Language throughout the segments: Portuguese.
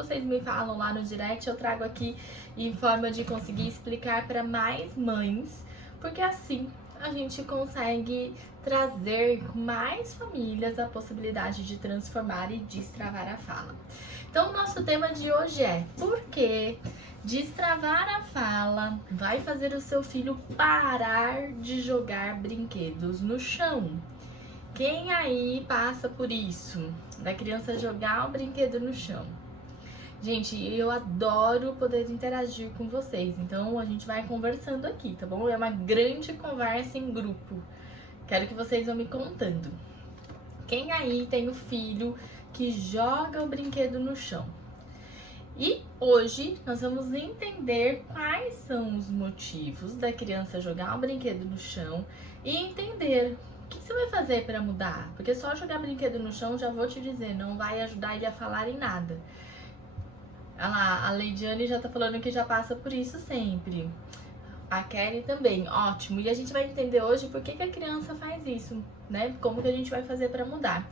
vocês me falam lá no direct, eu trago aqui em forma de conseguir explicar para mais mães, porque assim a gente consegue trazer mais famílias a possibilidade de transformar e destravar a fala. Então, o nosso tema de hoje é por que destravar a fala vai fazer o seu filho parar de jogar brinquedos no chão. Quem aí passa por isso? Da criança jogar o brinquedo no chão. Gente, eu adoro poder interagir com vocês, então a gente vai conversando aqui, tá bom? É uma grande conversa em grupo. Quero que vocês vão me contando. Quem aí tem o filho que joga o brinquedo no chão? E hoje nós vamos entender quais são os motivos da criança jogar um brinquedo no chão e entender o que você vai fazer para mudar. Porque só jogar brinquedo no chão, já vou te dizer, não vai ajudar ele a falar em nada. Olha lá, a Leidiane já tá falando que já passa por isso sempre. A Kelly também, ótimo. E a gente vai entender hoje por que a criança faz isso, né? Como que a gente vai fazer para mudar.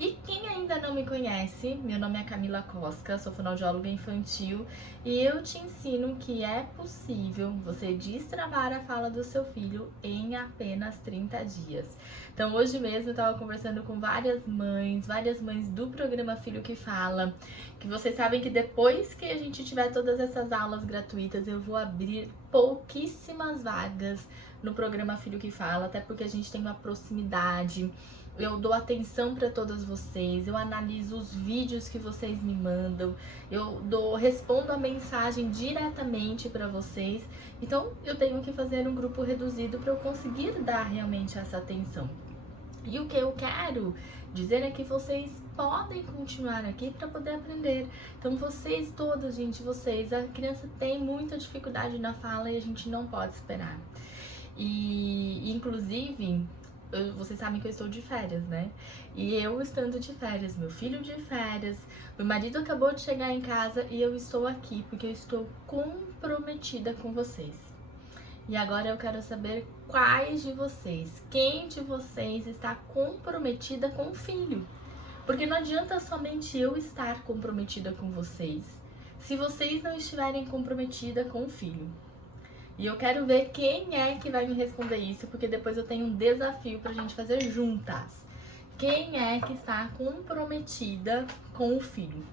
E quem ainda não me conhece, meu nome é Camila Cosca, sou fonoaudióloga infantil e eu te ensino que é possível você destravar a fala do seu filho em apenas 30 dias. Então hoje mesmo eu estava conversando com várias mães do programa Filho que Fala, que vocês sabem que depois que a gente tiver todas essas aulas gratuitas, eu vou abrir pouquíssimas vagas no programa Filho que Fala, até porque a gente tem uma proximidade. Eu dou atenção para todas vocês, eu analiso os vídeos que vocês me mandam, respondo a mensagem diretamente para vocês. Então, eu tenho que fazer um grupo reduzido para eu conseguir dar realmente essa atenção. E o que eu quero dizer é que vocês podem continuar aqui para poder aprender. Então, vocês todos, gente, a criança tem muita dificuldade na fala e a gente não pode esperar. E, inclusive, vocês sabem que eu estou de férias, né? E eu estando de férias, meu filho de férias, meu marido acabou de chegar em casa e eu estou aqui porque eu estou comprometida com vocês. E agora eu quero saber quais de vocês, quem de vocês está comprometida com o filho? Porque não adianta somente eu estar comprometida com vocês, se vocês não estiverem comprometida com o filho. E eu quero ver quem é que vai me responder isso, porque depois eu tenho um desafio pra gente fazer juntas. Quem é que está comprometida com o filho?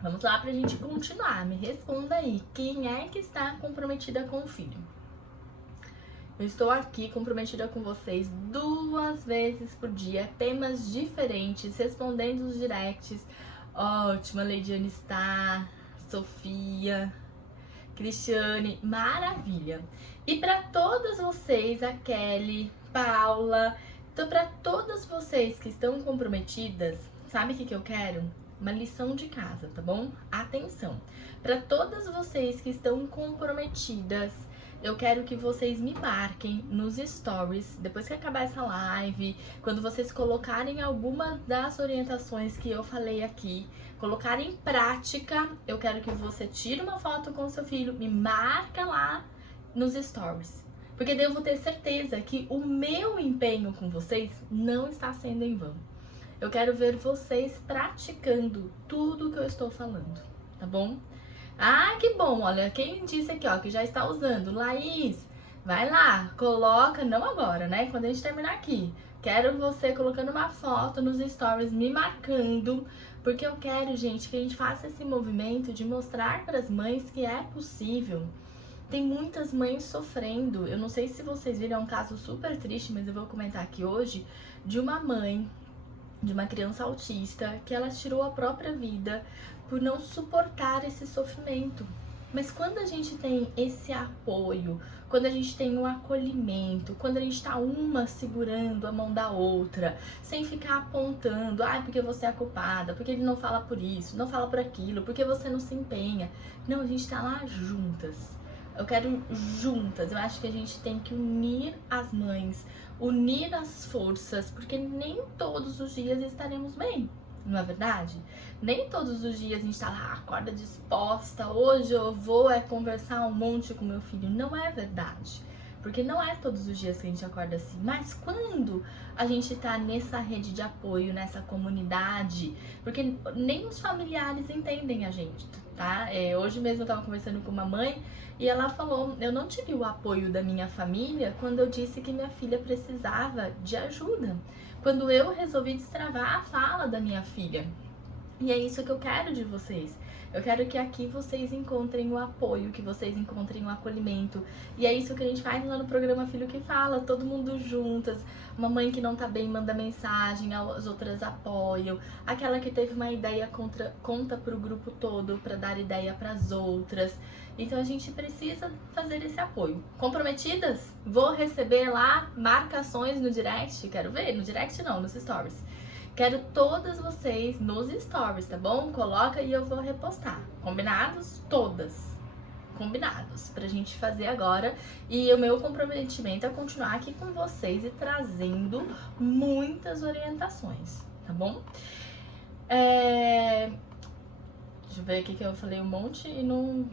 Vamos lá pra gente continuar, me responda aí. Quem é que está comprometida com o filho? Eu estou aqui comprometida com vocês 2 vezes por dia, temas diferentes, respondendo os directs. Ótima, Leidiane está... Sofia, Cristiane, maravilha! E para todas vocês, a Kelly, Paula, então para todas vocês que estão comprometidas, sabe o que eu quero? Uma lição de casa, tá bom? Atenção! Para todas vocês que estão comprometidas, eu quero que vocês me marquem nos stories, depois que acabar essa live, quando vocês colocarem alguma das orientações que eu falei aqui, colocar em prática, eu quero que você tire uma foto com o seu filho, me marca lá nos stories. Porque daí eu vou ter certeza que o meu empenho com vocês não está sendo em vão. Eu quero ver vocês praticando tudo que eu estou falando, tá bom? Ah, que bom, olha, quem disse aqui, ó, que já está usando, Laís, vai lá, coloca, não agora, né, quando a gente terminar aqui, quero você colocando uma foto nos stories, me marcando, porque eu quero, gente, que a gente faça esse movimento de mostrar para as mães que é possível. Tem muitas mães sofrendo, eu não sei se vocês viram, é um caso super triste, mas eu vou comentar aqui hoje, de uma mãe, de uma criança autista, que ela tirou a própria vida por não suportar esse sofrimento. Mas quando a gente tem esse apoio, quando a gente tem um acolhimento, quando a gente tá uma segurando a mão da outra, sem ficar apontando, porque você é a culpada, porque ele não fala por isso, não fala por aquilo, porque você não se empenha. Não, a gente tá lá juntas. Eu quero juntas, eu acho que a gente tem que unir as mães, unir as forças, porque nem todos os dias estaremos bem. Não é verdade? Nem todos os dias a gente tá lá, acorda disposta, hoje eu vou conversar um monte com meu filho. Não é verdade. Porque não é todos os dias que a gente acorda assim. Mas quando a gente tá nessa rede de apoio, nessa comunidade, porque nem os familiares entendem a gente, tá? Hoje mesmo eu tava conversando com uma mãe e ela falou: eu não tive o apoio da minha família quando eu disse que minha filha precisava de ajuda. Quando eu resolvi destravar a fala da minha filha. E é isso que eu quero de vocês. Eu quero que aqui vocês encontrem o apoio, que vocês encontrem o acolhimento. E é isso que a gente faz lá no programa Filho que Fala, todo mundo juntas. Uma mãe que não tá bem manda mensagem, as outras apoiam. Aquela que teve uma ideia conta pro grupo todo para dar ideia para as outras. Então a gente precisa fazer esse apoio. Comprometidas? Vou receber lá marcações no direct, quero ver, no direct não, nos stories. Quero todas vocês nos stories, tá bom? Coloca e eu vou repostar. Combinados? Todas. Combinados. Pra gente fazer agora. E o meu comprometimento é continuar aqui com vocês e trazendo muitas orientações, tá bom? Deixa eu ver aqui que eu falei um monte e não...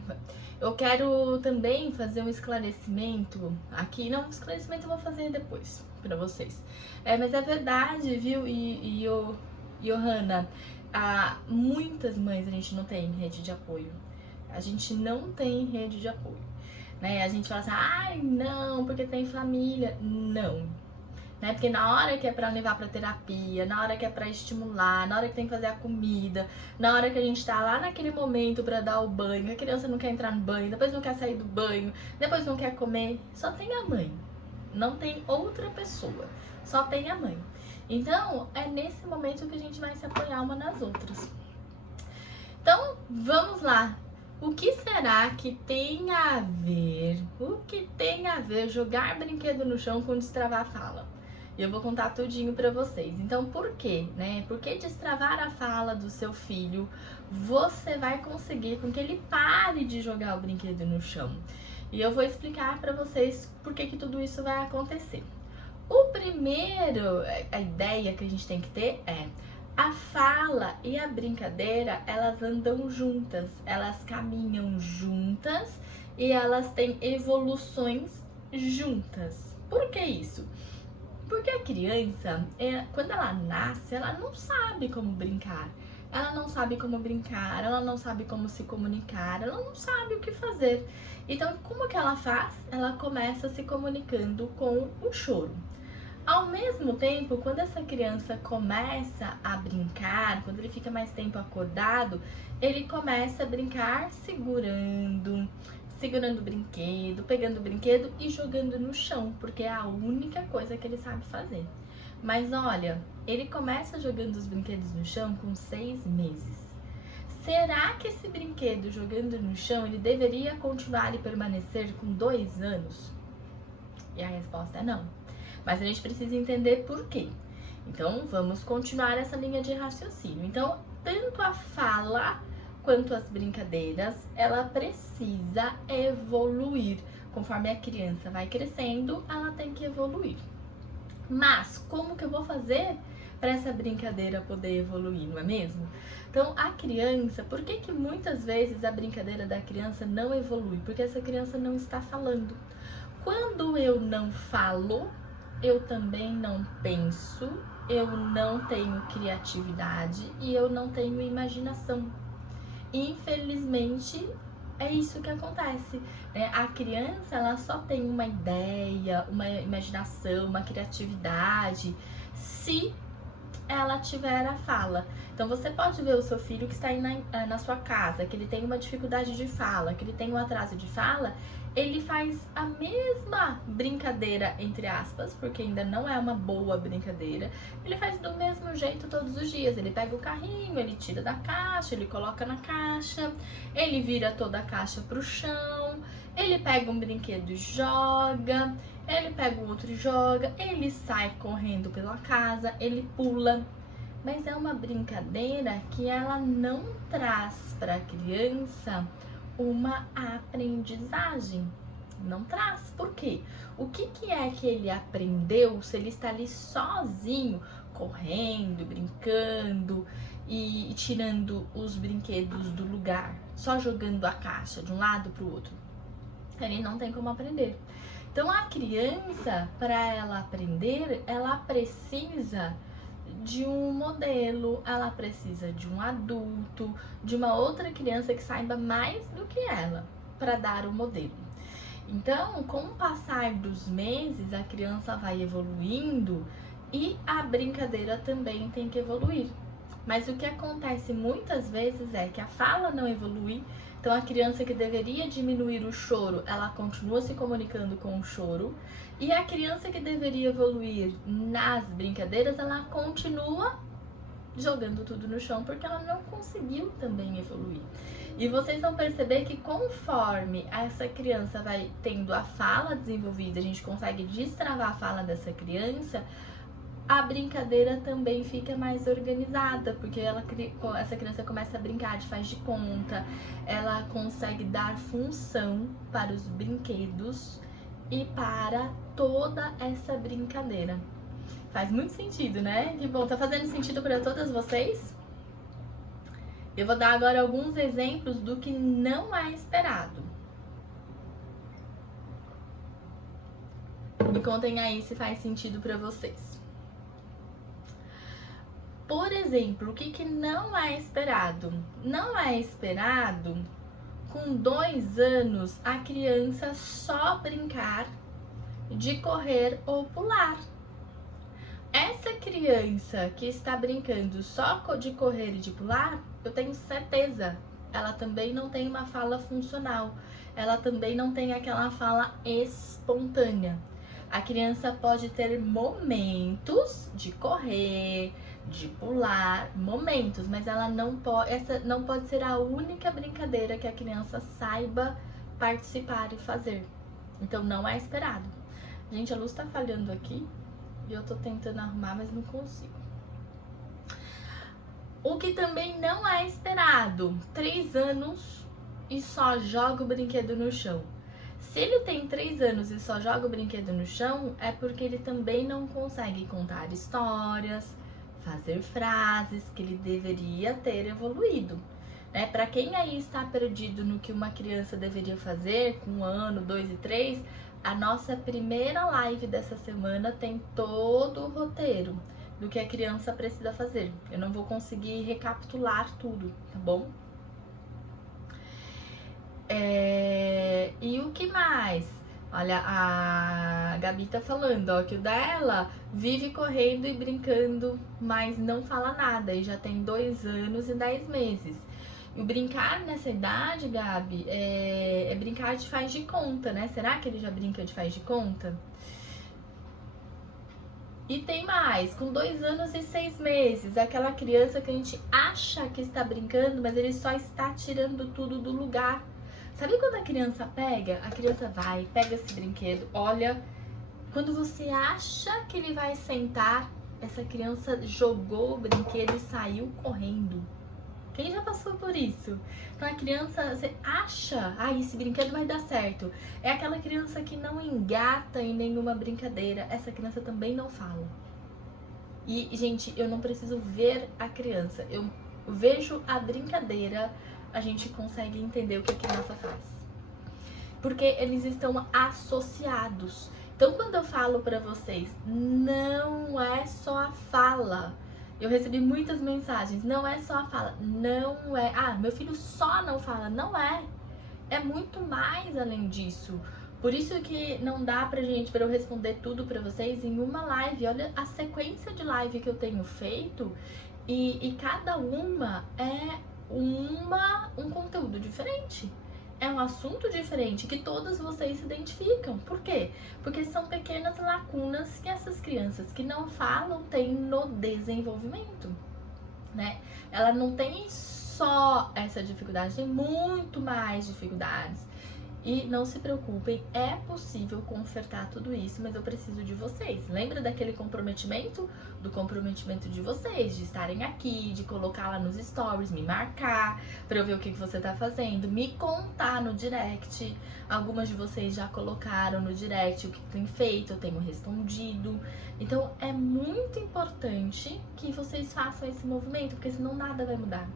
Eu quero também fazer um esclarecimento aqui. Não, esclarecimento eu vou fazer depois pra vocês. Mas é verdade, viu? E Johanna, muitas mães a gente não tem rede de apoio. A gente não tem rede de apoio, né? A gente fala assim, ai, não, porque tem família. Não. Né? Porque na hora que é pra levar pra terapia, na hora que é pra estimular, na hora que tem que fazer a comida, na hora que a gente tá lá naquele momento pra dar o banho, a criança não quer entrar no banho, depois não quer sair do banho, depois não quer comer, só tem a mãe. Não tem outra pessoa, só tem a mãe. Então, é nesse momento que a gente vai se apoiar uma nas outras. Então, vamos lá. O que será que tem a ver? O que tem a ver jogar brinquedo no chão com destravar a fala? E eu vou contar tudinho pra vocês. Então, por quê, né? Por que destravar a fala do seu filho você vai conseguir com que ele pare de jogar o brinquedo no chão? E eu vou explicar pra vocês por que tudo isso vai acontecer. A ideia que a gente tem que ter é a fala e a brincadeira, elas andam juntas, elas caminham juntas e elas têm evoluções juntas. Por que isso? Porque a criança, quando ela nasce, ela não sabe como brincar. Ela não sabe como brincar, ela não sabe como se comunicar, ela não sabe o que fazer. Então, como que ela faz? Ela começa se comunicando com o choro. Ao mesmo tempo, quando essa criança começa a brincar, quando ele fica mais tempo acordado, ele começa a brincar segurando o brinquedo, pegando o brinquedo e jogando no chão, porque é a única coisa que ele sabe fazer. Mas olha, ele começa jogando os brinquedos no chão com 6 meses. Será que esse brinquedo jogando no chão, ele deveria continuar e permanecer com 2 anos? E a resposta é não. Mas a gente precisa entender por quê. Então, vamos continuar essa linha de raciocínio. Então, tanto a fala quanto as brincadeiras, ela precisa evoluir. Conforme a criança vai crescendo, ela tem que evoluir. Mas, como que eu vou fazer para essa brincadeira poder evoluir, não é mesmo? Então, a criança, por que muitas vezes a brincadeira da criança não evolui? Porque essa criança não está falando. Quando eu não falo, eu também não penso, eu não tenho criatividade e eu não tenho imaginação. Infelizmente, é isso que acontece, né? A criança, ela só tem uma ideia, uma imaginação, uma criatividade, se ela tiver a fala. Então, você pode ver o seu filho que está aí na sua casa, que ele tem uma dificuldade de fala, que ele tem um atraso de fala, ele faz a mesma brincadeira, entre aspas, porque ainda não é uma boa brincadeira, ele faz do mesmo jeito todos os dias. Ele pega o carrinho, ele tira da caixa, ele coloca na caixa, ele vira toda a caixa pro chão, ele pega um brinquedo e joga, ele pega o outro e joga, ele sai correndo pela casa, ele pula. Mas é uma brincadeira que ela não traz para a criança uma aprendizagem. Não traz. Por quê? O que é que ele aprendeu se ele está ali sozinho, correndo, brincando e tirando os brinquedos do lugar, só jogando a caixa de um lado para o outro? Ele não tem como aprender. Então a criança, para ela aprender, ela precisa de um modelo, ela precisa de um adulto, de uma outra criança que saiba mais do que ela para dar o modelo. Então, com o passar dos meses, a criança vai evoluindo e a brincadeira também tem que evoluir. Mas o que acontece muitas vezes é que a fala não evolui, então a criança que deveria diminuir o choro, ela continua se comunicando com o choro, e a criança que deveria evoluir nas brincadeiras, ela continua jogando tudo no chão porque ela não conseguiu também evoluir. E vocês vão perceber que conforme essa criança vai tendo a fala desenvolvida, a gente consegue destravar a fala dessa criança, a brincadeira também fica mais organizada, porque essa criança começa a brincar de faz de conta, ela consegue dar função para os brinquedos e para toda essa brincadeira. Faz muito sentido, né? Que bom, tá fazendo sentido para todas vocês? Eu vou dar agora alguns exemplos do que não é esperado. Me contem aí se faz sentido para vocês. Por exemplo, o que não é esperado? Não é esperado, com 2 anos, a criança só brincar de correr ou pular. Essa criança que está brincando só de correr e de pular, eu tenho certeza, ela também não tem uma fala funcional, ela também não tem aquela fala espontânea. A criança pode ter momentos de correr, de pular, momentos, mas ela não pode, essa não pode ser a única brincadeira que a criança saiba participar e fazer. Então não é esperado. Gente, a luz tá falhando aqui e eu tô tentando arrumar, mas não consigo. O que também não é esperado, 3 anos e só joga o brinquedo no chão. Se ele tem 3 anos e só joga o brinquedo no chão, é porque ele também não consegue contar histórias, fazer frases que ele deveria ter evoluído. Né? Para quem aí está perdido no que uma criança deveria fazer com 1 ano, 2 e 3, a nossa primeira live dessa semana tem todo o roteiro do que a criança precisa fazer. Eu não vou conseguir recapitular tudo, tá bom? E o que mais? Olha, a Gabi tá falando, ó, que o dela vive correndo e brincando, mas não fala nada, e já tem 2 anos e 10 meses. E o brincar nessa idade, Gabi, é brincar de faz de conta, né? Será que ele já brinca de faz de conta? E tem mais, com 2 anos e 6 meses, aquela criança que a gente acha que está brincando, mas ele só está tirando tudo do lugar. Sabe quando a criança pega? A criança vai, pega esse brinquedo, olha. Quando você acha que ele vai sentar, essa criança jogou o brinquedo e saiu correndo. Quem já passou por isso? Então a criança, você acha, esse brinquedo vai dar certo. É aquela criança que não engata em nenhuma brincadeira. Essa criança também não fala. E, gente, eu não preciso ver a criança. Eu vejo a brincadeira, a gente consegue entender o que a criança faz. Porque eles estão associados. Então, quando eu falo pra vocês, não é só a fala. Eu recebi muitas mensagens, não é só a fala, não é, meu filho só não fala, não é. É muito mais além disso. Por isso que não dá pra eu responder tudo pra vocês em uma live. Olha a sequência de live que eu tenho feito e cada uma é um conteúdo diferente. É um assunto diferente que todas vocês se identificam. Por quê? Porque são pequenas lacunas que essas crianças que não falam têm no desenvolvimento, né? Ela não tem só essa dificuldade, tem muito mais dificuldades. E não se preocupem, é possível consertar tudo isso, mas eu preciso de vocês. Lembra daquele comprometimento? Do comprometimento de vocês, de estarem aqui, de colocar lá nos stories, me marcar, pra eu ver o que você tá fazendo, me contar no direct. Algumas de vocês já colocaram no direct o que tem feito, eu tenho respondido. Então é muito importante que vocês façam esse movimento, porque senão nada vai mudar.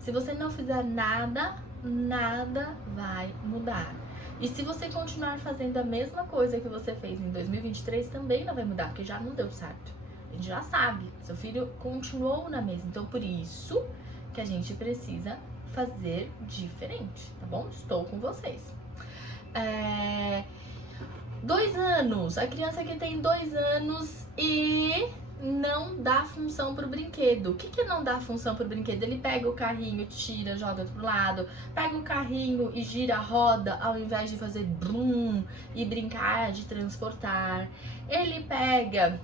Se você não fizer nada, nada vai mudar. E se você continuar fazendo a mesma coisa que você fez em 2023, também não vai mudar, porque já não deu certo. A gente já sabe, seu filho continuou na mesma. Então, por isso que a gente precisa fazer diferente, tá bom? Estou com vocês. 2 anos, a criança que tem 2 anos e não dá função pro brinquedo. O que é não dá função pro brinquedo? Ele pega o carrinho, tira, joga pro lado, pega o carrinho e gira a roda ao invés de fazer brum e brincar de transportar. Ele pega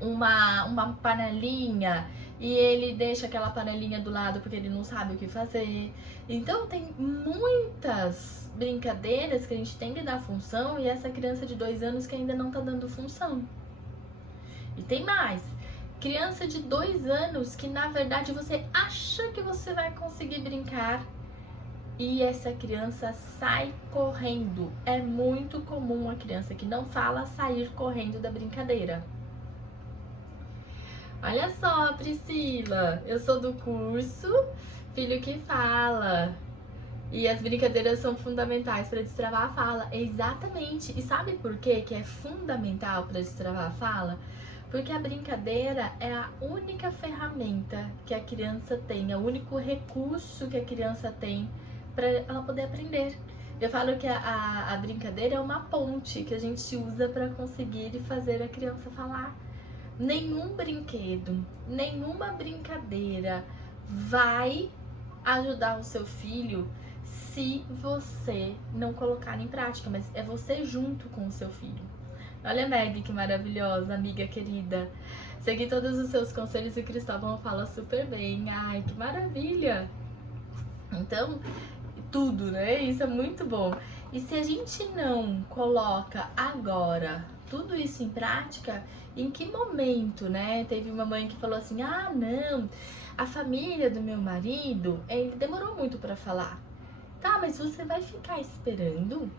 uma panelinha e ele deixa aquela panelinha do lado porque ele não sabe o que fazer. Então tem muitas brincadeiras que a gente tem que dar função e essa criança de 2 anos que ainda não tá dando função. E tem mais, criança de 2 anos que na verdade você acha que você vai conseguir brincar e essa criança sai correndo. É muito comum a criança que não fala sair correndo da brincadeira. Olha só, Priscila, eu sou do curso Filho que Fala. E as brincadeiras são fundamentais para destravar a fala. Exatamente. E sabe por quê que é fundamental para destravar a fala? Porque a brincadeira é a única ferramenta que a criança tem, é o único recurso que a criança tem para ela poder aprender. Eu falo que a brincadeira é uma ponte que a gente usa para conseguir fazer a criança falar. Nenhum brinquedo, nenhuma brincadeira vai ajudar o seu filho se você não colocar em prática, mas é você junto com o seu filho. Olha a Meg, que maravilhosa, amiga querida. Segui todos os seus conselhos e o Cristóvão fala super bem. Ai, que maravilha! Então, tudo, né? Isso é muito bom. E se a gente não coloca agora tudo isso em prática, em que momento, né? Teve uma mãe que falou assim: ah, não, a família do meu marido, ele demorou muito pra falar. Tá, mas você vai ficar esperando?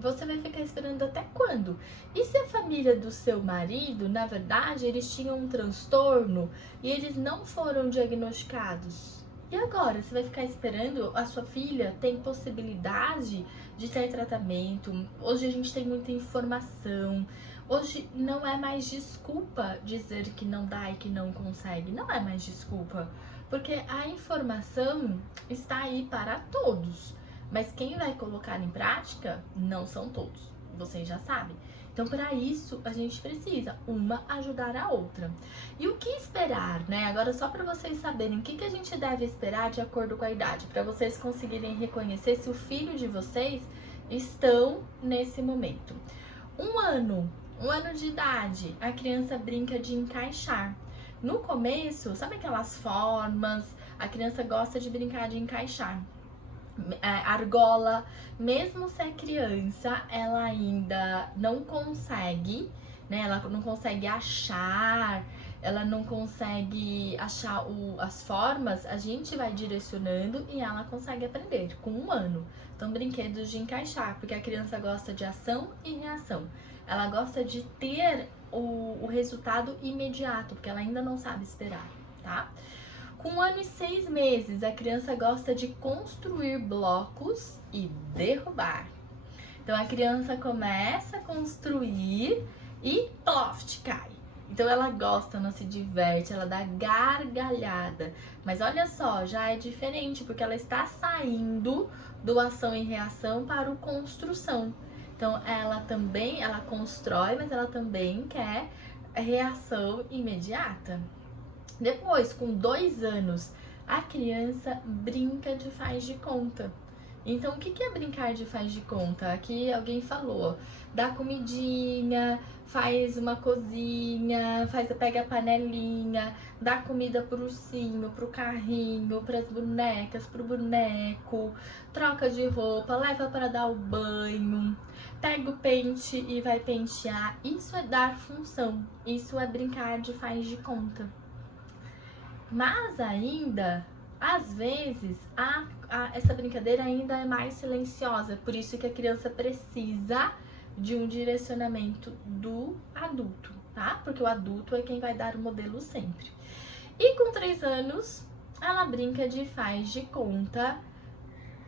Você vai ficar esperando até quando? E se a família do seu marido, na verdade, eles tinham um transtorno e eles não foram diagnosticados? E agora? Você vai ficar esperando? A sua filha tem possibilidade de ter tratamento. Hoje a gente tem muita informação. Hoje não é mais desculpa dizer que não dá e que não consegue. Não é mais desculpa. Porque a informação está aí para todos. Mas quem vai colocar em prática não são todos, vocês já sabem. Então, para isso, a gente precisa uma ajudar a outra. E o que esperar, né? Agora, só para vocês saberem o que a gente deve esperar de acordo com a idade, para vocês conseguirem reconhecer se o filho de vocês estão nesse momento. 1 ano de idade, a criança brinca de encaixar. No começo, sabe aquelas formas? A criança gosta de brincar de encaixar. Argola, mesmo se a criança ela ainda não consegue, né? Ela não consegue achar, ela não consegue achar as formas, a gente vai direcionando e ela consegue aprender com 1 ano. Então, brinquedos de encaixar, porque a criança gosta de ação e reação. Ela gosta de ter o resultado imediato, porque ela ainda não sabe esperar, tá? Com 1 ano e 6 meses, a criança gosta de construir blocos e derrubar. Então, a criança começa a construir e ploft, cai. Então, ela gosta, não se diverte, ela dá gargalhada. Mas olha só, já é diferente, porque ela está saindo do ação e reação para o construção. Então, ela constrói, mas ela também quer reação imediata. Depois, com 2 anos, a criança brinca de faz de conta. Então, o que é brincar de faz de conta? Aqui alguém falou, dá comidinha, faz uma cozinha, pega a panelinha, dá comida pro ursinho, pro carrinho, pras bonecas, pro boneco, troca de roupa, leva para dar o banho, pega o pente e vai pentear. Isso é dar função, isso é brincar de faz de conta. Mas ainda, às vezes, essa brincadeira ainda é mais silenciosa. Por isso que a criança precisa de um direcionamento do adulto, tá? Porque o adulto é quem vai dar o modelo sempre. E com 3 anos, ela brinca de faz de conta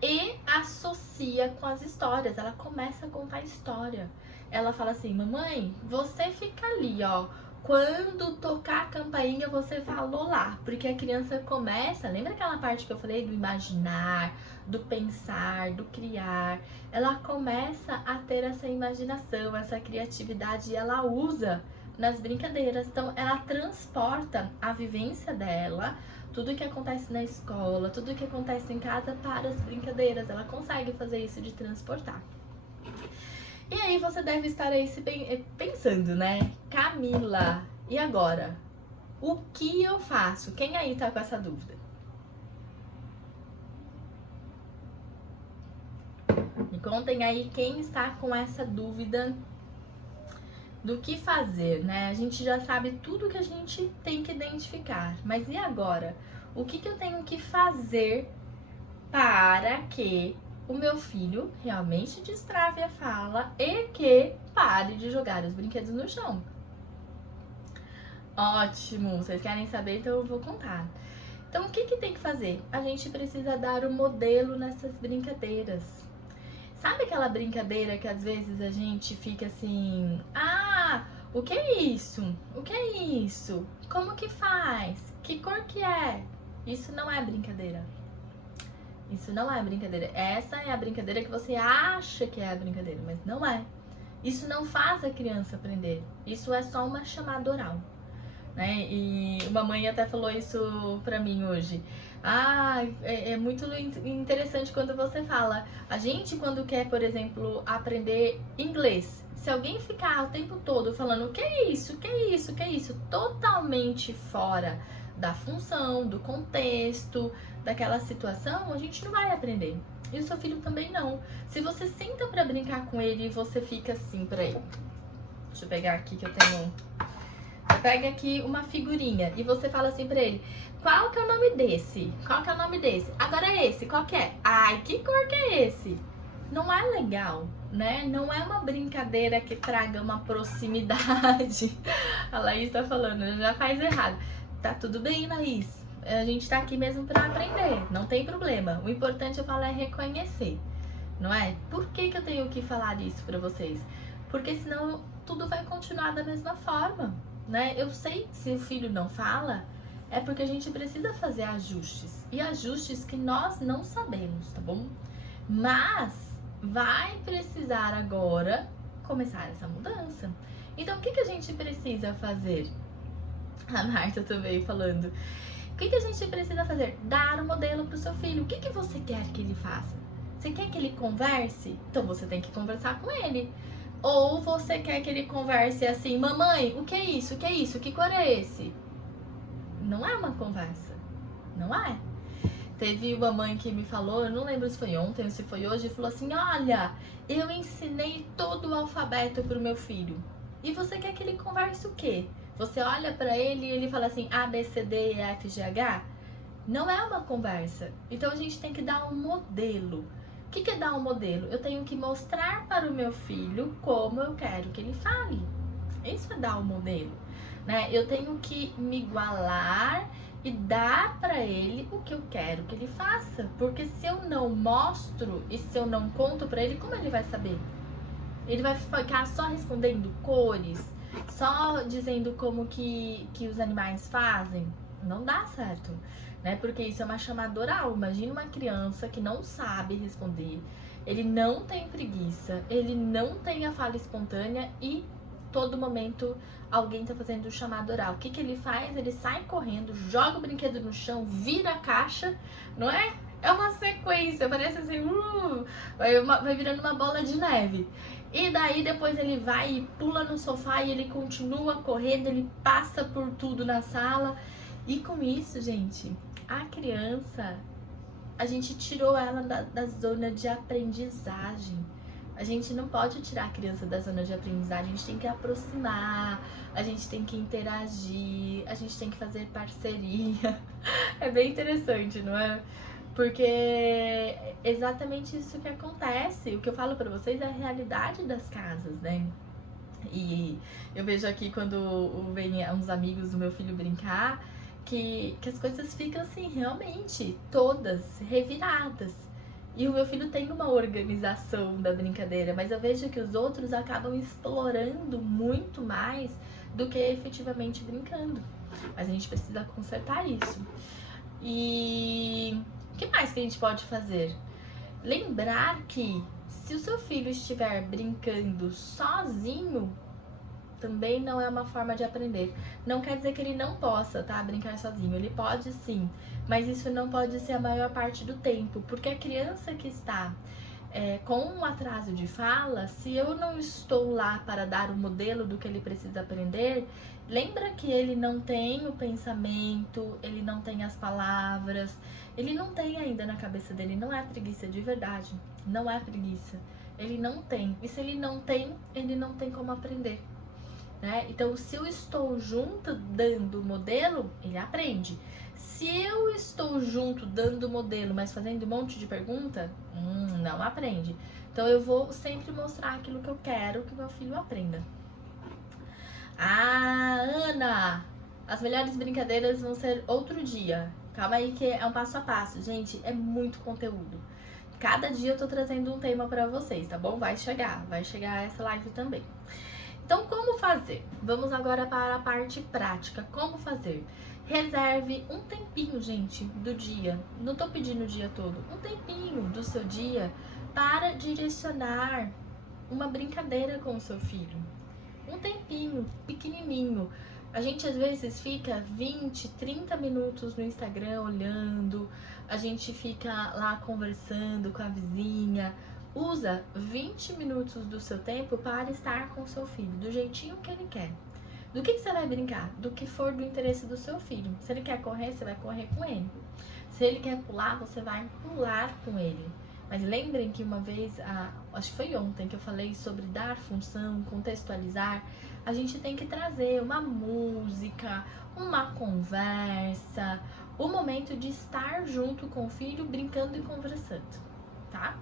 e associa com as histórias. Ela começa a contar história. Ela fala assim: mamãe, você fica ali, ó. Quando tocar a campainha, você falou lá. Porque a criança começa, lembra aquela parte que eu falei do imaginar, do pensar, do criar? Ela começa a ter essa imaginação, essa criatividade, e ela usa nas brincadeiras. Então, ela transporta a vivência dela, tudo que acontece na escola, tudo que acontece em casa, para as brincadeiras. Ela consegue fazer isso, de transportar. E aí você deve estar aí se pensando, né? Camila, e agora? O que eu faço? Quem aí tá com essa dúvida? Me contem aí quem está com essa dúvida do que fazer, né? A gente já sabe tudo que a gente tem que identificar, mas e agora? O que eu tenho que fazer para que o meu filho realmente destrave a fala e que pare de jogar os brinquedos no chão? Ótimo! Vocês querem saber? Então eu vou contar. Então, o que tem que fazer? A gente precisa dar o modelo nessas brincadeiras. Sabe aquela brincadeira que às vezes a gente fica assim: ah, o que é isso? O que é isso? Como que faz? Que cor que é? Isso não é brincadeira. Isso não é brincadeira. Essa é a brincadeira que você acha que é a brincadeira, mas não é. Isso não faz a criança aprender. Isso é só uma chamada oral, né? E uma mãe até falou isso pra mim hoje. Ah, é muito interessante quando você fala. A gente, quando quer, por exemplo, aprender inglês, se alguém ficar o tempo todo falando o que é isso, o que é isso, o que é isso, totalmente fora da função, do contexto, daquela situação, a gente não vai aprender. E o seu filho também não. Se você senta pra brincar com ele e você fica assim pra ele. Deixa eu pegar aqui que eu tenho. Pega aqui uma figurinha e você fala assim pra ele: qual que é o nome desse? Qual que é o nome desse? Agora esse, qual que é? Ai, que cor que é esse? Não é legal, né? Não é uma brincadeira que traga uma proximidade. A Laís tá falando, já faz errado. Tá tudo bem, Laís. A gente tá aqui mesmo pra aprender, não tem problema. O importante, eu falo, é reconhecer, não é? Por que eu tenho que falar isso pra vocês? Porque senão tudo vai continuar da mesma forma, né? Eu sei que se o filho não fala, é porque a gente precisa fazer ajustes. E ajustes que nós não sabemos, tá bom? Mas vai precisar agora começar essa mudança. Então, o que a gente precisa fazer? A Marta também falando. O que a gente precisa fazer? Dar um modelo pro seu filho. O que você quer que ele faça? Você quer que ele converse? Então você tem que conversar com ele. Ou você quer que ele converse assim: mamãe, o que é isso? O que é isso? Que cor é esse? Não é uma conversa. Não é. Teve uma mãe que me falou, eu não lembro se foi ontem ou se foi hoje, falou assim: olha, eu ensinei todo o alfabeto pro meu filho. E você quer que ele converse o quê? Você olha pra ele e ele fala assim: A, B, C, D, E, F, G, H? Não é uma conversa. Então a gente tem que dar um modelo. O que é dar um modelo? Eu tenho que mostrar para o meu filho como eu quero que ele fale. Isso é dar um modelo, né? Eu tenho que me igualar e dar pra ele o que eu quero que ele faça. Porque se eu não mostro e se eu não conto pra ele, como ele vai saber? Ele vai ficar só respondendo cores, só dizendo como que os animais fazem? Não dá certo, né? Porque isso é uma chamada oral. Imagina uma criança que não sabe responder, ele não tem preguiça, ele não tem a fala espontânea e todo momento alguém tá fazendo o chamado oral. O que ele faz? Ele sai correndo, joga o brinquedo no chão, vira a caixa, não é? É uma sequência, parece assim, vai virando uma bola de neve. E daí depois ele vai e pula no sofá e ele continua correndo, ele passa por tudo na sala. E com isso, gente, a criança, a gente tirou ela da zona de aprendizagem. A gente não pode tirar a criança da zona de aprendizagem, a gente tem que aproximar, a gente tem que interagir, a gente tem que fazer parceria. É bem interessante, não é? Porque é exatamente isso que acontece. O que eu falo pra vocês é a realidade das casas, né? E eu vejo aqui quando vem uns amigos do meu filho brincar, que as coisas ficam assim, realmente, todas reviradas. E o meu filho tem uma organização da brincadeira, mas eu vejo que os outros acabam explorando muito mais do que efetivamente brincando. Mas a gente precisa consertar isso. E o que mais que a gente pode fazer? Lembrar que se o seu filho estiver brincando sozinho, também não é uma forma de aprender. Não quer dizer que ele não possa, tá, brincar sozinho. Ele pode sim, mas isso não pode ser a maior parte do tempo, porque a criança que está com um atraso de fala, se eu não estou lá para dar o modelo do que ele precisa aprender, lembra que ele não tem o pensamento, ele não tem as palavras, ele não tem ainda na cabeça dele, não é preguiça de verdade, não é preguiça, ele não tem. E se ele não tem como aprender. Né? Então, se eu estou junto dando o modelo, ele aprende. Se eu estou junto dando o modelo, mas fazendo um monte de pergunta, não aprende. Então, eu vou sempre mostrar aquilo que eu quero que meu filho aprenda. Ah, Ana, as melhores brincadeiras vão ser outro dia. Calma aí que é um passo a passo. Gente, é muito conteúdo. Cada dia eu tô trazendo um tema pra vocês, tá bom? Vai chegar essa live também. Então, como fazer? Vamos agora para a parte prática. Como fazer? Reserve um tempinho, gente, do dia. Não tô pedindo o dia todo. Um tempinho do seu dia para direcionar uma brincadeira com o seu filho. Um tempinho, pequenininho. A gente às vezes fica 20, 30 minutos no Instagram olhando. A gente fica lá conversando com a vizinha. Usa 20 minutos do seu tempo para estar com o seu filho, do jeitinho que ele quer. Do que você vai brincar? Do que for do interesse do seu filho. Se ele quer correr, você vai correr com ele. Se ele quer pular, você vai pular com ele. Mas lembrem que uma vez, acho que foi ontem que eu falei sobre dar função, contextualizar. A gente tem que trazer uma música, uma conversa, o momento de estar junto com o filho, brincando e conversando, tá?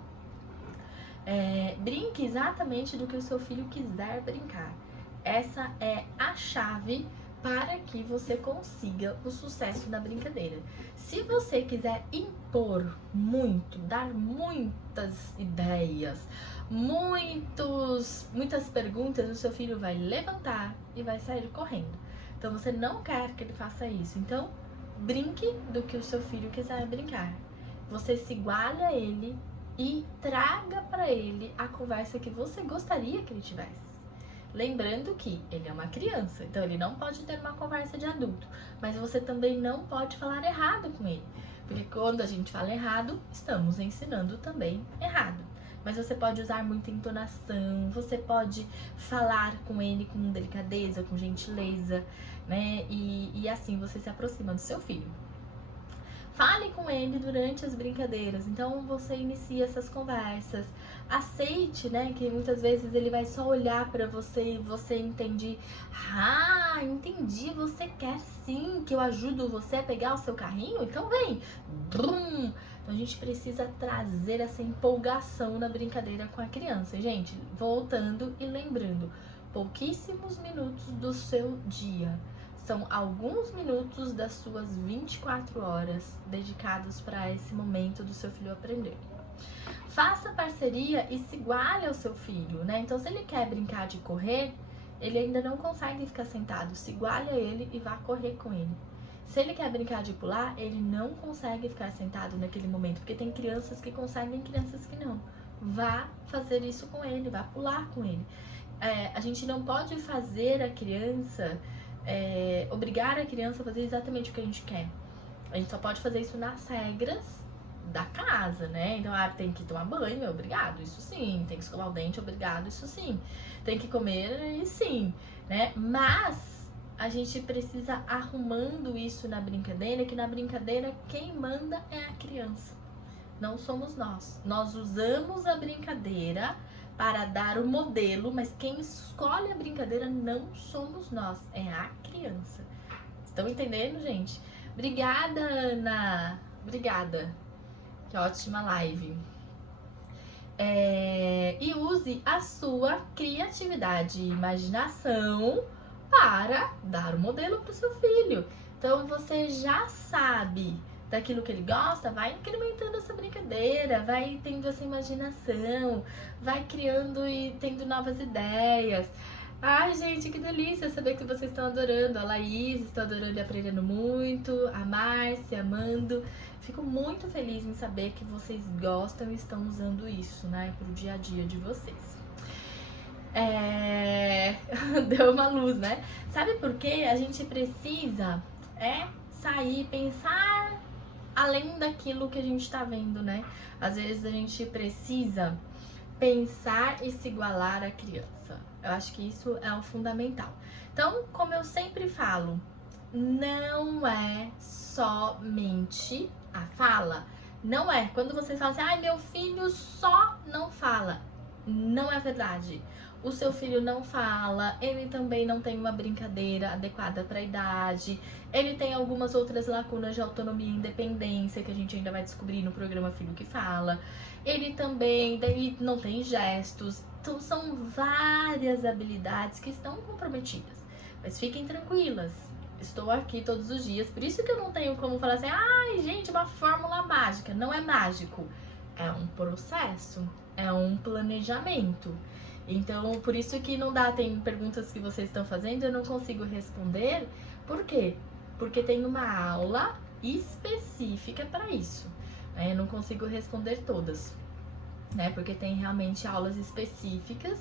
Brinque exatamente do que o seu filho quiser brincar. Essa é a chave para que você consiga o sucesso na brincadeira. Se você quiser impor muito, dar muitas ideias, muitas perguntas, o seu filho vai levantar e vai sair correndo. Então você não quer que ele faça isso. Então brinque do que o seu filho quiser brincar. Você se iguale a ele e traga para ele a conversa que você gostaria que ele tivesse. Lembrando que ele é uma criança, então ele não pode ter uma conversa de adulto, mas você também não pode falar errado com ele, porque quando a gente fala errado, estamos ensinando também errado. Mas você pode usar muita entonação, você pode falar com ele com delicadeza, com gentileza, né? E assim você se aproxima do seu filho. Fale com ele durante as brincadeiras, então você inicia essas conversas. Aceite, né, que muitas vezes ele vai só olhar pra você e você entende. Ah, entendi, você quer sim que eu ajudo você a pegar o seu carrinho? Então vem! Brum! Então a gente precisa trazer essa empolgação na brincadeira com a criança. Gente, voltando e lembrando, pouquíssimos minutos do seu dia. São alguns minutos das suas 24 horas dedicados para esse momento do seu filho aprender. Faça parceria e se iguale ao seu filho, né? Então, se ele quer brincar de correr, ele ainda não consegue ficar sentado. Se iguale a ele e vá correr com ele. Se ele quer brincar de pular, ele não consegue ficar sentado naquele momento, porque tem crianças que conseguem, crianças que não. Vá fazer isso com ele, vá pular com ele. A gente não pode fazer a criança... obrigar a criança a fazer exatamente o que a gente quer. A gente só pode fazer isso nas regras da casa, né? Então, tem que tomar banho, obrigado, isso sim. Tem que escovar o dente, obrigado, isso sim. Tem que comer, e sim, né? Mas a gente precisa arrumando isso na brincadeira, que na brincadeira quem manda é a criança. Não somos nós. Nós usamos a brincadeira para dar o modelo, mas quem escolhe a brincadeira não somos nós, é a criança. Estão entendendo, gente? Obrigada, Ana! Obrigada! Que ótima live! E use a sua criatividade e imaginação para dar o modelo para o seu filho. Então, você já sabe daquilo que ele gosta, vai incrementando essa brincadeira, vai tendo essa imaginação, vai criando e tendo novas ideias. Ai, gente, que delícia saber que vocês estão adorando. A Laís está adorando e aprendendo muito, a Márcia, amando. Fico muito feliz em saber que vocês gostam e estão usando isso, né, pro dia a dia de vocês. Deu uma luz, né? Sabe por quê? A gente precisa sair, pensar além daquilo que a gente tá vendo, né? Às vezes a gente precisa pensar e se igualar à criança. Eu acho que isso é o fundamental. Então, como eu sempre falo, não é somente a fala. Não é. Quando vocês falam assim, ai, meu filho só não fala. Não é verdade. O seu filho não fala, ele também não tem uma brincadeira adequada para a idade, ele tem algumas outras lacunas de autonomia e independência que a gente ainda vai descobrir no programa Filho que Fala. Ele também não tem gestos, então são várias habilidades que estão comprometidas. Mas fiquem tranquilas, estou aqui todos os dias, por isso que eu não tenho como falar assim, ai gente, uma fórmula mágica. Não é mágico, é um processo, é um planejamento. Então, por isso que não dá, tem perguntas que vocês estão fazendo, eu não consigo responder. Por quê? Porque tem uma aula específica para isso. Eu não consigo responder todas, né? Porque tem realmente aulas específicas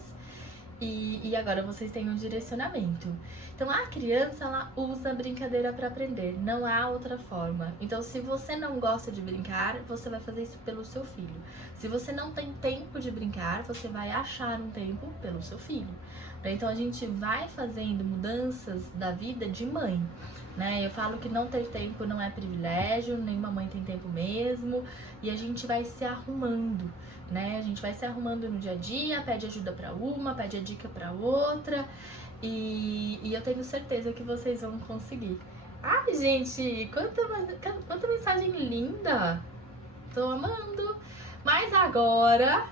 e agora vocês têm um direcionamento. Então, a criança, ela usa a brincadeira para aprender, não há outra forma. Então, se você não gosta de brincar, você vai fazer isso pelo seu filho. Se você não tem tempo de brincar, você vai achar um tempo pelo seu filho. Então, a gente vai fazendo mudanças da vida de mãe, né? Eu falo que não ter tempo não é privilégio, nenhuma mãe tem tempo mesmo, e a gente vai se arrumando, né? A gente vai se arrumando no dia a dia, pede ajuda para uma, pede a dica para outra, e eu tenho certeza que vocês vão conseguir. Ai, gente, quanta mensagem linda! Tô amando! Mas agora,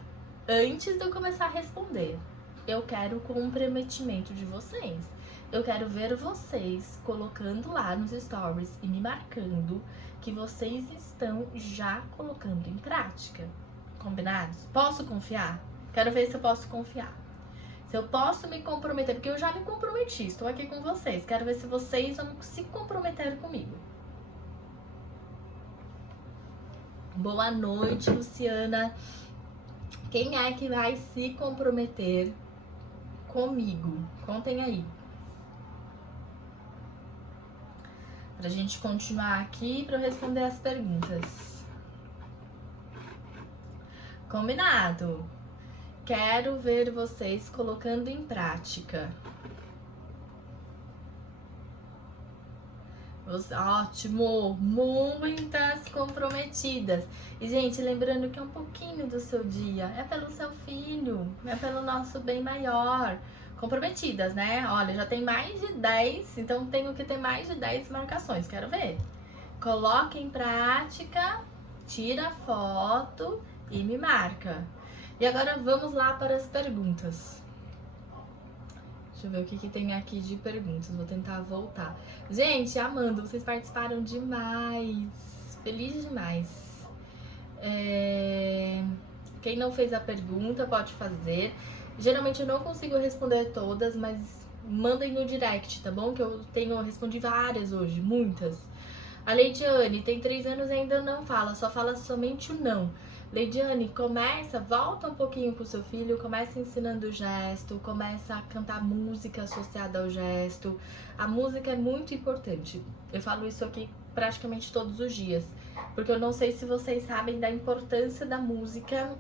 antes de eu começar a responder, eu quero o comprometimento de vocês. Eu quero ver vocês colocando lá nos stories e me marcando que vocês estão já colocando em prática. Combinados? Posso confiar? Quero ver se eu posso confiar. Se eu posso me comprometer, porque eu já me comprometi, estou aqui com vocês. Quero ver se vocês vão se comprometer comigo. Boa noite, Luciana. Quem é que vai se comprometer comigo? Contem aí. Pra gente continuar aqui para eu responder as perguntas. Combinado? Quero ver vocês colocando em prática. Ótimo! Muitas comprometidas. E, gente, lembrando que é um pouquinho do seu dia. É pelo seu filho, é pelo nosso bem maior. Comprometidas, né? Olha, já tem mais de 10, então tenho que ter mais de 10 marcações. Quero ver. Coloque em prática, tira foto e me marca. E agora vamos lá para as perguntas. Deixa eu ver o que tem aqui de perguntas. Vou tentar voltar. Gente, amando, vocês participaram demais. Feliz demais. Quem não fez a pergunta pode fazer. Geralmente eu não consigo responder todas, mas mandem no direct, tá bom? Que eu respondi várias hoje, muitas. A Leidiane tem 3 anos e ainda não fala, só fala somente o não. Leidiane, volta um pouquinho pro seu filho, começa ensinando o gesto, começa a cantar música associada ao gesto. A música é muito importante. Eu falo isso aqui praticamente todos os dias, porque eu não sei se vocês sabem da importância da música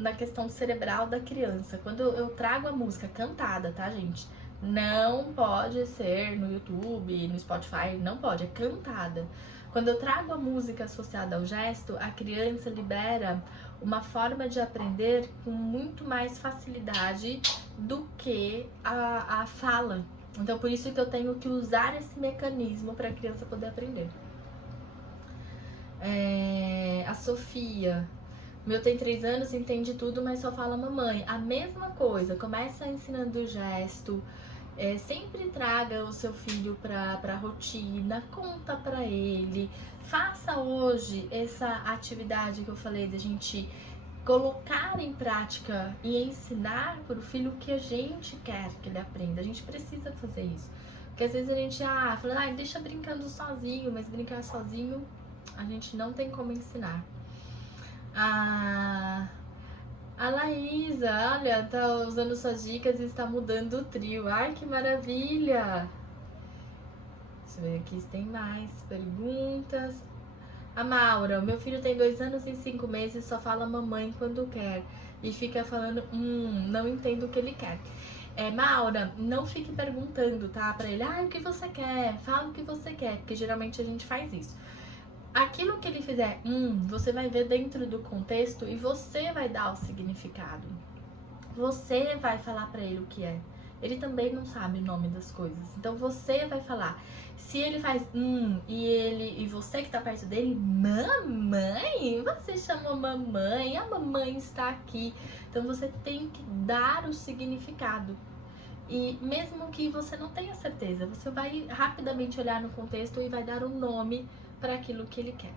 na questão cerebral da criança. Quando eu trago a música cantada, tá, gente? Não pode ser no YouTube, no Spotify, não pode, é cantada. Quando eu trago a música associada ao gesto, a criança libera uma forma de aprender com muito mais facilidade do que a fala. Então, por isso que eu tenho que usar esse mecanismo para a criança poder aprender. A Sofia, meu tem 3 anos, entende tudo, mas só fala mamãe. A mesma coisa, começa ensinando o gesto, Sempre traga o seu filho pra rotina, conta pra ele, faça hoje essa atividade que eu falei da gente colocar em prática e ensinar para o filho o que a gente quer que ele aprenda. A gente precisa fazer isso. Porque às vezes a gente fala, deixa brincando sozinho, mas brincar sozinho a gente não tem como ensinar. A Laísa, olha, tá usando suas dicas e está mudando o trio. Ai, que maravilha! Deixa eu ver aqui se tem mais perguntas. A Maura, meu filho tem 2 anos e 5 meses, só fala mamãe quando quer. E fica falando, não entendo o que ele quer. Maura, não fique perguntando, tá? Pra ele, o que você quer? Fala o que você quer, porque geralmente a gente faz isso. Aquilo que ele fizer, você vai ver dentro do contexto e você vai dar o significado. Você vai falar pra ele o que é. Ele também não sabe o nome das coisas. Então você vai falar. Se ele faz e você que tá perto dele, mamãe, você chamou mamãe, a mamãe está aqui. Então você tem que dar o significado. E mesmo que você não tenha certeza, você vai rapidamente olhar no contexto e vai dar um nome para aquilo que ele quer.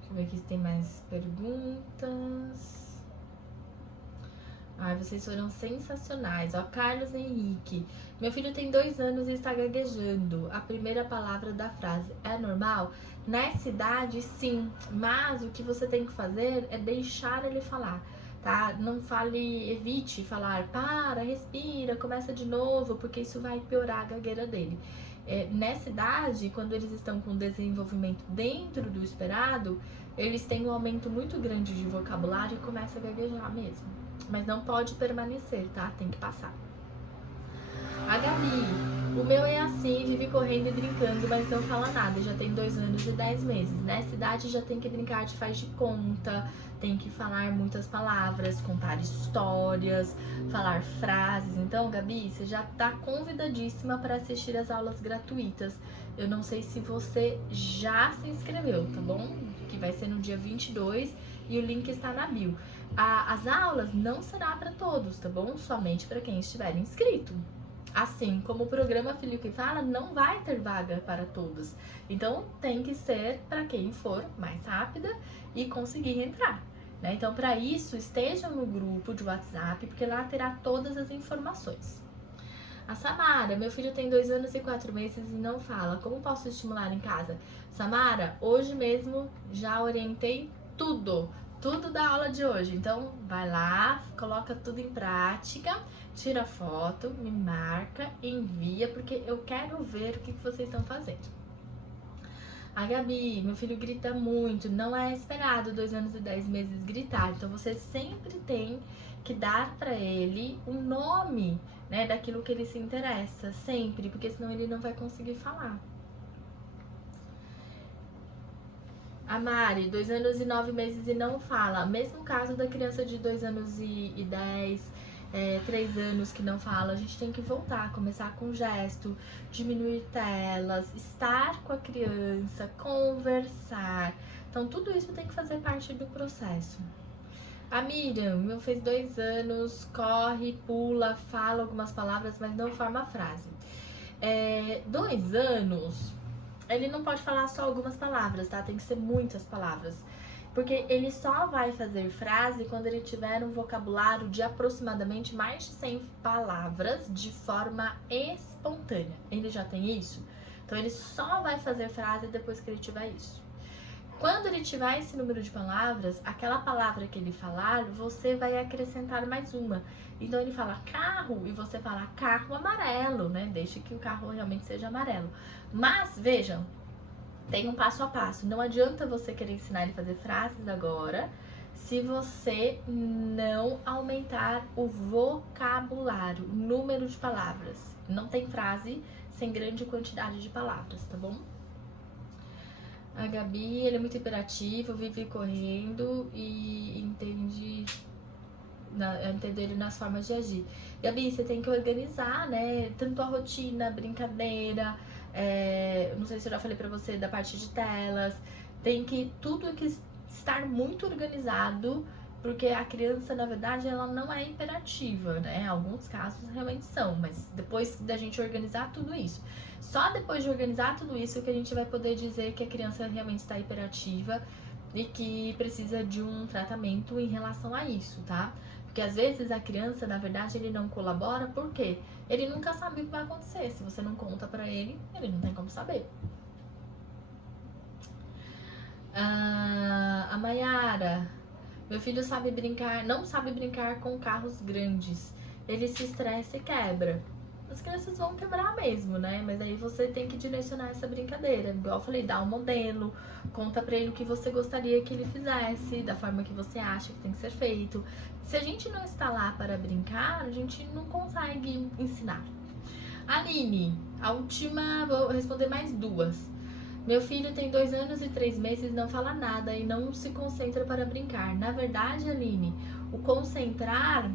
Deixa eu ver aqui se tem mais perguntas. Vocês foram sensacionais. Carlos Henrique. Meu filho tem 2 anos e está gaguejando a primeira palavra da frase. É normal? Nessa idade, sim. Mas o que você tem que fazer é deixar ele falar, tá? Não fale, evite falar, para, respira, começa de novo, porque isso vai piorar a gagueira dele. Nessa idade, quando eles estão com desenvolvimento dentro do esperado, eles têm um aumento muito grande de vocabulário e começa a gaguejar mesmo. Mas não pode permanecer, tá? Tem que passar. A Gabi, o meu é assim, vive correndo e brincando, mas não fala nada. Já tem 2 anos e 10 meses. Nessa idade já tem que brincar de faz de conta, tem que falar muitas palavras, contar histórias, falar frases. Então, Gabi, você já tá convidadíssima para assistir as aulas gratuitas. Eu não sei se você já se inscreveu, tá bom? Que vai ser no dia 22 e o link está na bio. As aulas não será para todos, tá bom? Somente para quem estiver inscrito. Assim como o programa Filho que Fala não vai ter vaga para todos. Então tem que ser para quem for mais rápida e conseguir entrar, né? Então para isso estejam no grupo de WhatsApp, porque lá terá todas as informações. A Samara, meu filho tem 2 anos e 4 meses e não fala. Como posso estimular em casa? Samara, hoje mesmo já orientei tudo da aula de hoje. Então, vai lá, coloca tudo em prática, tira foto, me marca, envia, porque eu quero ver o que vocês estão fazendo. A Gabi, meu filho grita muito, não é esperado 2 anos e 10 meses gritar. Então, você sempre tem que dar para ele um nome, né, daquilo que ele se interessa, sempre, porque senão ele não vai conseguir falar. A Mari, 2 anos e 9 meses e não fala. Mesmo caso da criança de 2 anos e 10, 3 anos que não fala, a gente tem que voltar, começar com gesto, diminuir telas, estar com a criança, conversar. Então, tudo isso tem que fazer parte do processo. A Miriam, meu fez 2 anos, corre, pula, fala algumas palavras, mas não forma frase. 2 anos... ele não pode falar só algumas palavras, tá? Tem que ser muitas palavras. Porque ele só vai fazer frase quando ele tiver um vocabulário de aproximadamente mais de 100 palavras de forma espontânea. Ele já tem isso? Então, ele só vai fazer frase depois que ele tiver isso. Quando ele tiver esse número de palavras, aquela palavra que ele falar, você vai acrescentar mais uma. Então, ele fala carro e você fala carro amarelo, né? Deixe que o carro realmente seja amarelo. Mas, vejam, tem um passo a passo. Não adianta você querer ensinar ele a fazer frases agora, se você não aumentar o vocabulário, o número de palavras. Não tem frase sem grande quantidade de palavras, tá bom? A Gabi, ele é muito hiperativo, vive correndo e entende ele nas formas de agir. Gabi, você tem que organizar, né? Tanto a rotina, a brincadeira, não sei se eu já falei pra você da parte de telas. Tem que tudo que estar muito organizado porque a criança, na verdade, ela não é hiperativa, né? Alguns casos realmente são, mas depois da gente organizar tudo isso, só depois de organizar tudo isso que a gente vai poder dizer que a criança realmente está hiperativa e que precisa de um tratamento em relação a isso, tá? Porque às vezes a criança, na verdade, ele não colabora porque ele nunca sabe o que vai acontecer. Se você não conta pra ele, ele não tem como saber. A Mayara, meu filho sabe brincar, não sabe brincar com carros grandes. Ele se estressa e quebra. As crianças vão quebrar mesmo, né? Mas aí você tem que direcionar essa brincadeira. Igual eu falei, dá um modelo, conta pra ele o que você gostaria que ele fizesse, da forma que você acha que tem que ser feito. Se a gente não está lá para brincar, a gente não consegue ensinar. Aline, a última, vou responder mais duas. Meu filho tem 2 anos e 3 meses, não fala nada e não se concentra para brincar. Na verdade, Aline, o concentrar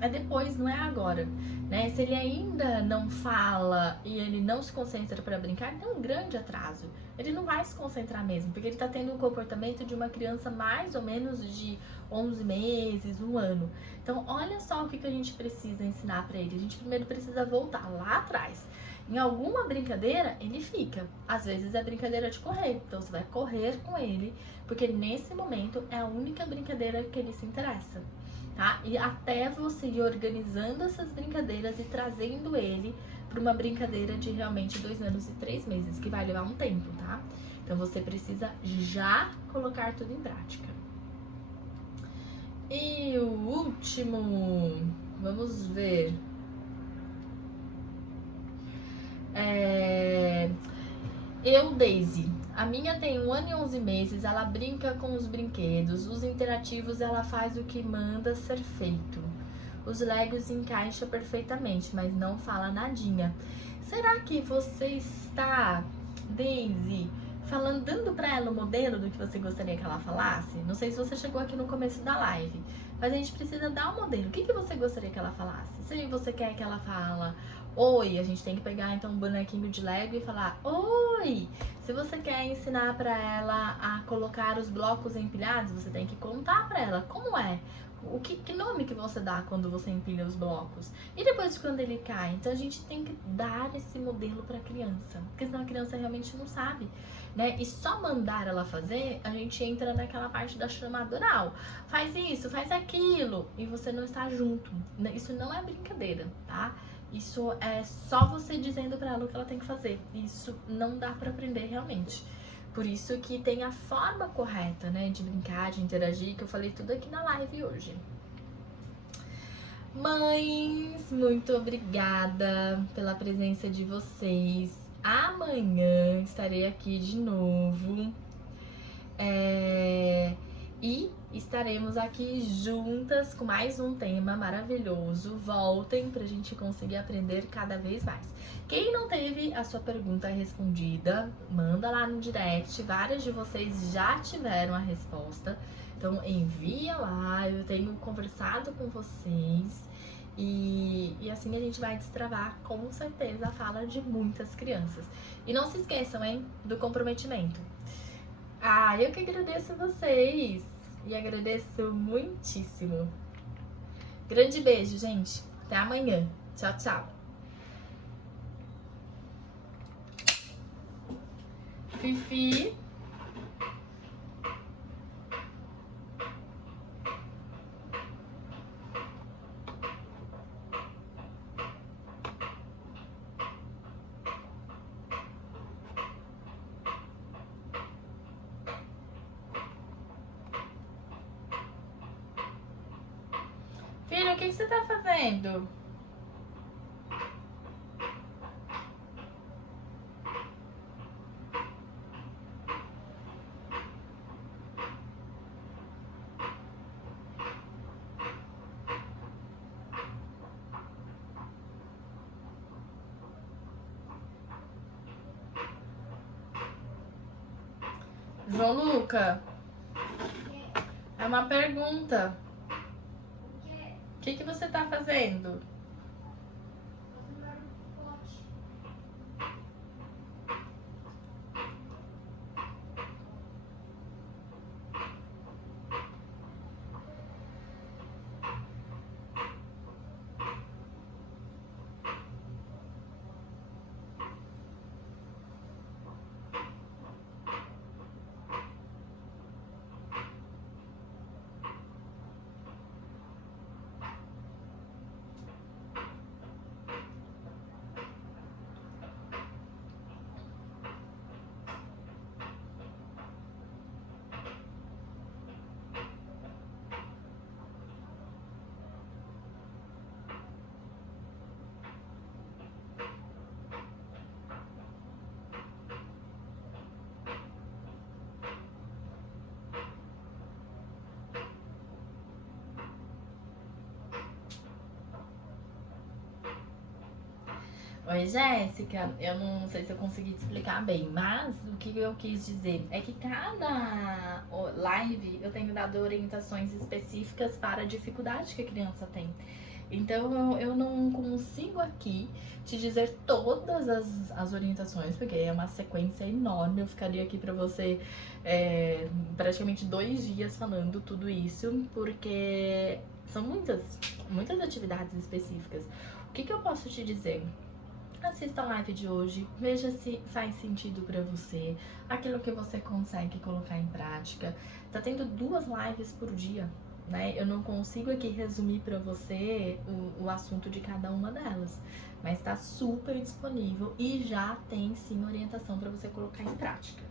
é depois, não é agora, né? Se ele ainda não fala e ele não se concentra para brincar, tem um grande atraso. Ele não vai se concentrar mesmo, porque ele tá tendo o comportamento de uma criança mais ou menos de 11 meses, 1 ano. Então, olha só o que a gente precisa ensinar para ele. A gente primeiro precisa voltar lá atrás. Em alguma brincadeira, ele fica. Às vezes é brincadeira de correr, então você vai correr com ele, porque nesse momento é a única brincadeira que ele se interessa, tá? E até você ir organizando essas brincadeiras e trazendo ele para uma brincadeira de realmente 2 anos e 3 meses, que vai levar um tempo, tá? Então você precisa já colocar tudo em prática. E o último, vamos ver. Daisy, a minha tem 1 ano e 11 meses, ela brinca com os brinquedos, os interativos ela faz o que manda ser feito. Os Legos encaixa perfeitamente, mas não fala nadinha. Será que você está, Daisy, dando pra ela o modelo do que você gostaria que ela falasse? Não sei se você chegou aqui no começo da live, mas a gente precisa dar um modelo. O que você gostaria que ela falasse? Se você quer que ela fala oi, a gente tem que pegar então um bonequinho de Lego e falar oi. Se você quer ensinar pra ela a colocar os blocos empilhados, você tem que contar pra ela como é. Que nome que você dá quando você empilha os blocos? E depois quando ele cai? Então a gente tem que dar esse modelo pra criança, porque senão a criança realmente não sabe, né? E só mandar ela fazer, a gente entra naquela parte da chamada oral. Faz isso, faz aquilo, e você não está junto. Isso não é brincadeira, tá? Isso é só você dizendo pra ela o que ela tem que fazer. Isso não dá pra aprender realmente. Por isso que tem a forma correta, né, de brincar, de interagir, que eu falei tudo aqui na live hoje. Mães, muito obrigada pela presença de vocês. Amanhã estarei aqui de novo. E estaremos aqui juntas com mais um tema maravilhoso. Voltem pra gente conseguir aprender cada vez mais. Quem não teve a sua pergunta respondida, manda lá no direct. Várias de vocês já tiveram a resposta. Então envia lá, eu tenho conversado com vocês. E assim a gente vai destravar com certeza a fala de muitas crianças. E não se esqueçam, hein, do comprometimento. Eu que agradeço vocês. E agradeço muitíssimo. Grande beijo, gente. Até amanhã. Tchau, tchau. Fifi. Filho, o que você tá fazendo? João Luca, é uma pergunta. O que você tá fazendo? Oi, Jéssica, eu não sei se eu consegui te explicar bem, mas o que eu quis dizer é que cada live eu tenho dado orientações específicas para a dificuldade que a criança tem. Então eu não consigo aqui te dizer todas as orientações, porque é uma sequência enorme. Eu ficaria aqui pra você praticamente 2 dias falando tudo isso, porque são muitas atividades específicas. O que eu posso te dizer? Assista a live de hoje, veja se faz sentido pra você, aquilo que você consegue colocar em prática. Tá tendo 2 lives por dia, né? Eu não consigo aqui resumir pra você o assunto de cada uma delas, mas tá super disponível e já tem sim orientação pra você colocar em prática.